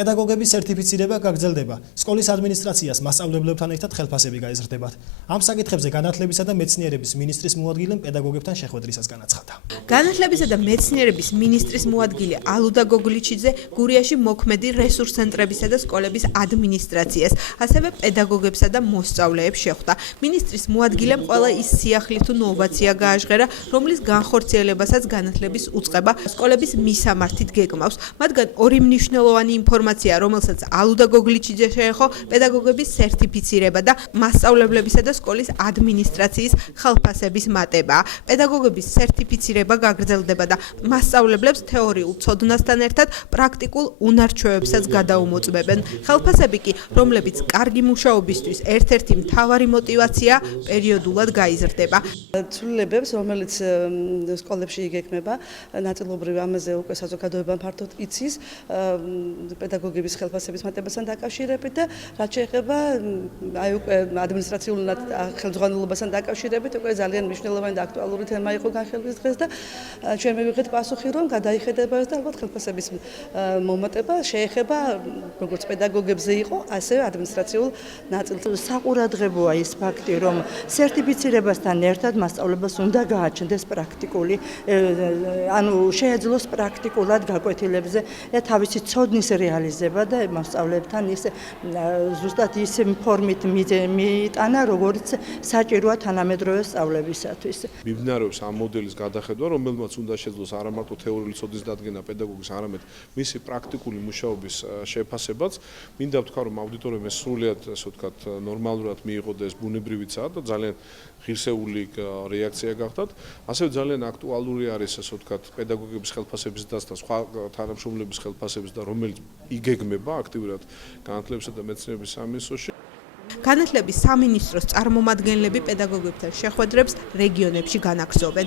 პედაგოგების სერტიფიცირება გაგრძელდება. სკოლის ადმინისტრაციას მასწავლებლებთან ერთად ხელფასები გაეზრდებათ. ამ საკითხებზე განათლებისა და მეცნიერების მინისტრის მოადგილემ პედაგოგებთან შეხვედრისას განაცხადა. განათლებისა და მეცნიერების მინისტრის მოადგილე ალუდა გოგლიჩიძე გურიაში მოქმედი რესურს ცენტრებისა და სკოლების ადმინისტრაციას, ასევე პედაგოგებსა და მოსწავლეებს შეხვდა. მინისტრის მოადგილემ ყველა ის სიახლე თუ ნოვაცია გააჟღერა, რომლის განხორციელებასაც განათლების უწყება სკოლების მისამართით გეგმავს. მათგან ორი მნიშვნელოვანი ინფორმაცია, რომელსაც ალუდა გოგლიჩიძე შეეხო, პედაგოგების სერტიფიცირება და მასწავლებლებისა და სკოლის ადმინისტრაციის ხელფასების მატება. პედაგოგების სერტიფიცირება გაგრძელდება და მასწავლებლებს თეორიულ ცოდნასთან ერთად პრაქტიკულ უნარჩვევებსაც გადაუმოწმებენ. ხელფასები კი, რომლებიც კარგი მუშაობისთვის ერთ-ერთი მთავარი мотиваცია, პერიოდულად გაიზრდება. ცვლილებებს, რომელიც სკოლებში იგეგმება, ნაწილობრივ ამაზე უკვე საზოგადოება ფართოდ იცის, პედაგოგების ხელფასების მატებასთან დაკავშირებით და რაც შეეხება აი უკვე ადმინისტრაციულ ხელმძღვანელობასთან დაკავშირებით, უკვე ძალიან მნიშვნელოვანი და აქტუალური თემა იყო განხილვის დღეს და ჩვენ მივიღეთ პასუხი, რომ გადაიხედება ეს და ალბათ ხელფასების მომატება შეეხება როგორც პედაგოგებზე იყო, ასევე ადმინისტრაციულ ნაწილს. საყურადღებოა ის ფაქტი, რომ სერტიფიცირებასთან ერთად მასწავლებლებს უნდა გააჩნდეს პრაქტიკული, ანუ შეეძლოს პრაქტიკულად გაკვეთილებზე თავისი ცოდნის რეალიზება და მასწავლებლებთან ის ზუსტად ის ფორმით მიიტანა, როგორც საჭიროა თანამედროვე სწავლებისათვის. მიმდინარეობს ამ მოდელის გადახედვა, რომელმაც უნდა შეძლოს არა მარტო თეორიული ცოდნის დადგენა პედაგოგის, არამედ მისი პრაქტიკული მუშაობის შეფასებაც. მინდა ვთქვა, რომ აუდიტორიამ ეს სრულიად, ასე ვთქვათ, ნორმალურად მიიღო და ეს ბუნებრივიცაა და ძალიან ღირსეული რეაქცია გახდათ. ასევე ძალიან აქტუალური არის, ასე ვთქვათ, პედაგოგების ხელფასების და სხვა თანამშრომლების ხელფასების და რომელიც იგეგმება აქტიურად განათლებისა და მეცნიერების სამინისტროში. განათლების სამინისტროს წარმომადგენლები პედაგოგებთან შეხვედრებს რეგიონებში განაგრძობენ.